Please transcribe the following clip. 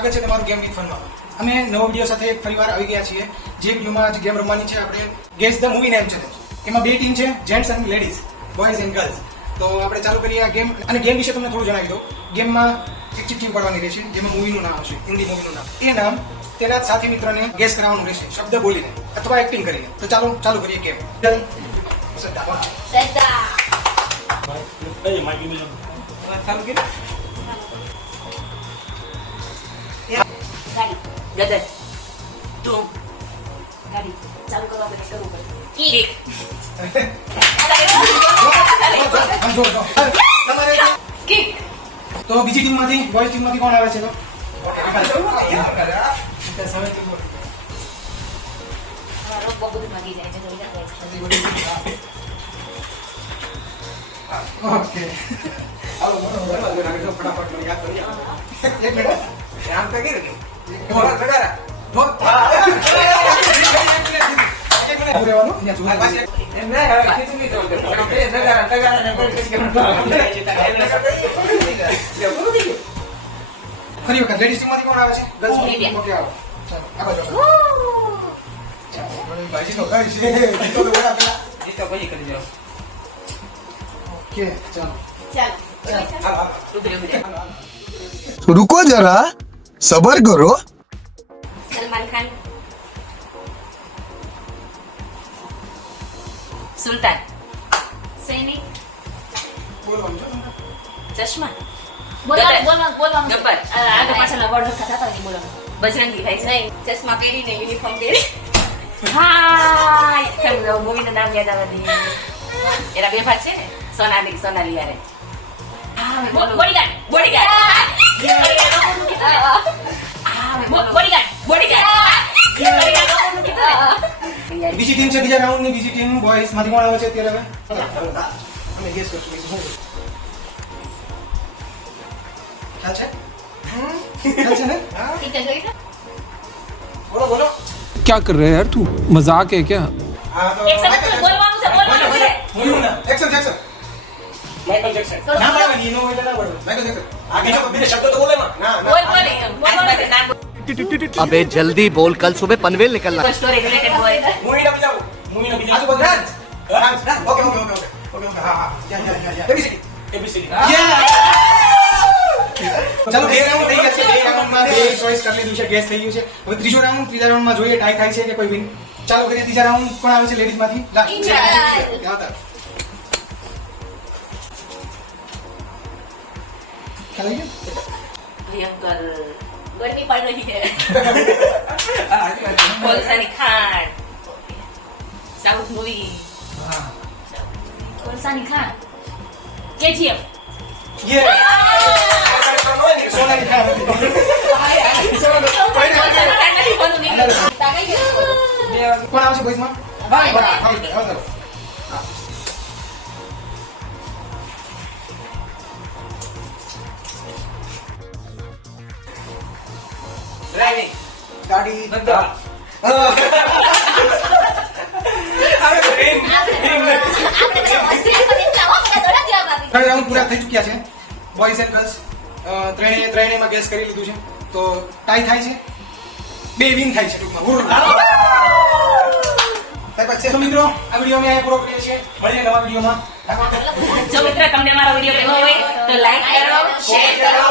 સ્વાગત છે તમારું ગેમ વિથ ફનમાં. અમે નવો વિડીયો સાથે ફરીવાર આવી ગયા છીએ. જે વિડીયોમાં જે ગેમ રમવાની છે આપણે guess the movie name challenge. એમાં બે ટીમ છે, જેન્ટ્સ અને લેડીઝ, બોયઝ એન્ડ ગર્લ્સ. તો આપણે ચાલુ કરીએ આ ગેમ. અને ગેમ વિશે તમને થોડું જણાવી દઉં. ગેમમાં એક ચિઠ્ઠી પડવાની રહેશે જેમાં મૂવીનું નામ હશે, હિન્દી મૂવીનું નામ. એ નામ તેના સાથી મિત્રને ગેસ કરાવવાનું રહેશે, શબ્દ બોલીને અથવા એક્ટિંગ કરીને. તો ચાલુ કરીએ ગેમ. ચાલુ કરીએ. ગદર તું ગાડી ચાલુ કરવા માટે શરૂ કર કિક કિક. તો બીજી ટીમમાંથી બોયઝ ટીમમાંથી કોણ આવે છે? તો બધું માંગી જાય છે. ઓકે, હાલો ફટાફટ મને યાદ કરી. એક મિનિટ આમ તો કે બોલ કડારા બોલ એક મિનિટ રહેવાનું અહીંયા જોવા એમ ના હવે કીધું નહીં તો એ નગારા ફરી વખત લેડીઝ ટીમમાંથી કોણ આવે છે? ગર્લ્સ ટીમમાંથી ઓકે આવો. ચાલો આ બાજુ ચાલો ભાઈ તો ગાડી છે તો બોલા પેલા જીતો ભાઈ કરી જાઓ. ઓકે ચાલો रुको जरा सबर करो. સલમાન ખાન, સુલતાન, સૈનિક, બોલવાનું ચશ્મા, બોલવાનું ગબ્બર, આગળ પાછળના વર્ડ થતા હતા નહીં બોલવાનું. બજરંગી ભાઈ છે. ચશ્મા પહેરીને યુનિફોર્મ પહેરી. હા મૂવીનું નામ યાદ આવે છે. એના બે ભાગ છે ને, સોનાલી યારે. બોડીગાર્ડ બોડીગાર્ડ બીજી ટીમ છે, બીજા રાઉન્ડની બીજી ટીમ બોયઝ માંથી કોણ આવે છે અત્યારે? હવે અમે ગેસ કરશું. ખ્યાલ છે? ખ્યાલ છે ને? બોલો. क्या कर रहे हैं यार तू? मजाक है क्या? હા તો બોલવાનું છે મૂવીનું નામ જેક્સન. Michael Jackson. ના પાડવાની, એનો હોય તો ના પાડવાનું. Michael Jackson. આગે જો બીજે શબ્દ તો બોલે માં. ના अबे जल्दी बोल, कल सुबह पनवेल निकलना. સ્ટોરી રિલેટેડ હોય. મૂવી ના બીજા મૂવી ના બીજા આજુબાજુ ફ્રાન્સ. ઓકે. હા. યા. એબીસીડી ચાલો બે રાઉન્ડ થઈ ગયા છે. બે રાઉન્ડમાં બે ચોઈસ કરી લીધું છે, ગેસ થઈ ગયું છે. હવે ત્રીજો રાઉન્ડ, ત્રીજા રાઉન્ડમાં જોઈએ ટાઈ થાય છે કે કોઈ વિન. ચાલો કરીએ ત્રીજા રાઉન્ડ. કોણ આવે છે લેડીઝમાંથી? ખ્યાલ આવી ગયો? ભયંકર ગરમી પડ રહી છે. કોલસાની ખાન, સાઉથ મૂવી. હા. કોલસાની ખાન, KGF, સોનાની ખાન હતી. કોણ આવે છે બોયઝમાં? ડ્રાઇવિંગ ગાડી નંદા ત્રણ રાઉન્ડ પૂરા થઈ ચૂક્યા છે. બોયઝ એન્ડ ગર્લ્સ ત્રણેયમાં ગેસ કરી લીધું છે. તો ટાઈ થાય છે, બે વિન થાય છે ટૂંકમાં. તો મિત્રો આ વિડીયો અમે અહીંયા પૂરો કરીએ છીએ. મળીએ નવા વિડીયોમાં. જો મિત્રો તમને મારો વિડીયો ગમ્યો હોય તો લાઈક કરો, શેર કરો,